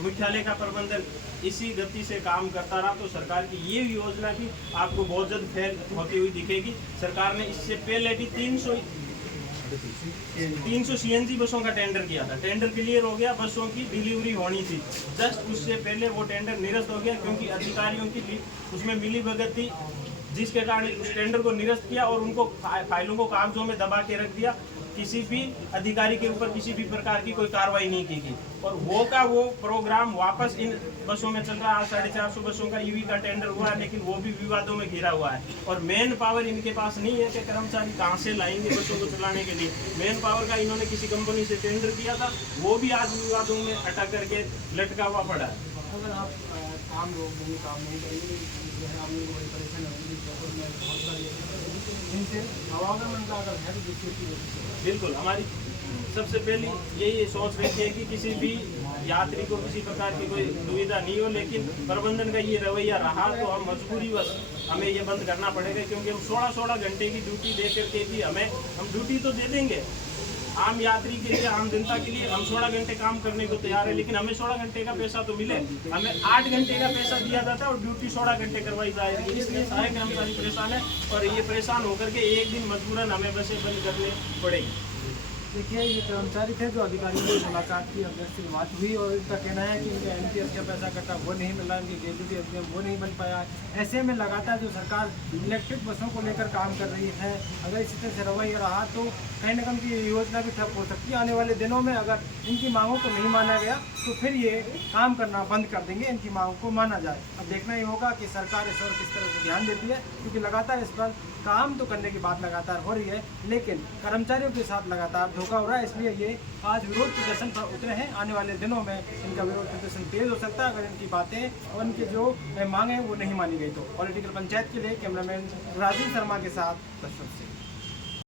मुख्यालय का प्रबंधन इसी गति से काम करता रहा तो सरकार की ये योजना भी आपको बहुत जल्द फेल होती हुई दिखेगी। सरकार ने इससे पहले भी 300 सीएनजी बसों का टेंडर किया था, टेंडर क्लियर हो गया, बसों की डिलीवरी होनी थी। जस्ट उससे पहले वो टेंडर निरस्त हो गया क्योंकि अधिकारियों की उसमें मिलीभगत थी, जिसके कारण उस टेंडर को निरस्त किया और उनको फाइलों को कागजों में दबा के रख दिया। किसी भी अधिकारी के ऊपर किसी भी प्रकार की कोई कार्रवाई नहीं की गई और वो प्रोग्राम वापस इन बसों में चल रहा है। 450 बसों का ईवी का टेंडर हुआ है, लेकिन वो भी विवादों में घिरा हुआ है और मेन पावर इनके पास नहीं है कि कर्मचारी कहाँ से लाएंगे बसों को चलाने के लिए। मेन पावर का इन्होंने किसी कंपनी से टेंडर किया था, वो भी आज विवादों में अटक करके लटका हुआ पड़ा है। अगर आप काम नहीं करेंगे, आप लोगों को बड़ी परेशानी होगी, बहुत सारी इनसे आवागमन का अगर है तो बिल्कुल हमारी सबसे पहली यही सोच रहती है कि किसी भी यात्री को किसी प्रकार की कोई दुविधा नहीं हो, लेकिन प्रबंधन का ये रवैया रहा तो हम मजबूरीवश हमें ये बंद करना पड़ेगा क्योंकि हम 16-16 घंटे की ड्यूटी दे करके भी हम ड्यूटी तो दे देंगे आम यात्री के लिए, आम जनता के लिए हम 16 घंटे काम करने को तैयार है, लेकिन हमें 16 घंटे का पैसा तो मिले। हमें 8 घंटे का पैसा दिया जाता है और ड्यूटी 16 घंटे करवाई जाएगी। इसलिए सारे कर्मचारी परेशान है और ये परेशान होकर के एक दिन मजबूरन हमें बसें बंद करनी पड़ेगी। देखिए, ये कर्मचारी थे जो अधिकारियों से मुलाकात की, अभ्यस्त से बात हुई और इनका कहना है कि इनका एनपीएस का पैसा कटा वो नहीं मिला, इनकी ग्रेजुटी एसडीएम वो नहीं बन पाया। ऐसे में लगातार जो सरकार इलेक्ट्रिक बसों को लेकर काम कर रही है, अगर इसी तरह से रवैया रहा तो कहीं ना कहीं की योजना भी ठप हो सकती है। आने वाले दिनों में अगर इनकी मांगों को नहीं माना गया तो फिर ये काम करना बंद कर देंगे, इनकी मांगों को माना जाए। अब देखना ही होगा कि सरकार इस और किस तरह से ध्यान देती है, क्योंकि लगातार इस पर काम तो करने की बात लगातार हो रही है, लेकिन कर्मचारियों के साथ लगातार धोखा हो रहा है। इसलिए ये आज विरोध प्रदर्शन पर उतरे हैं। आने वाले दिनों में इनका विरोध प्रदर्शन तेज हो सकता है अगर इनकी बातें और इनके जो मांगे वो नहीं मानी गई तो। पॉलिटिकल पंचायत के लिए कैमरामैन राजीव शर्मा के साथ दशरथ सिंह।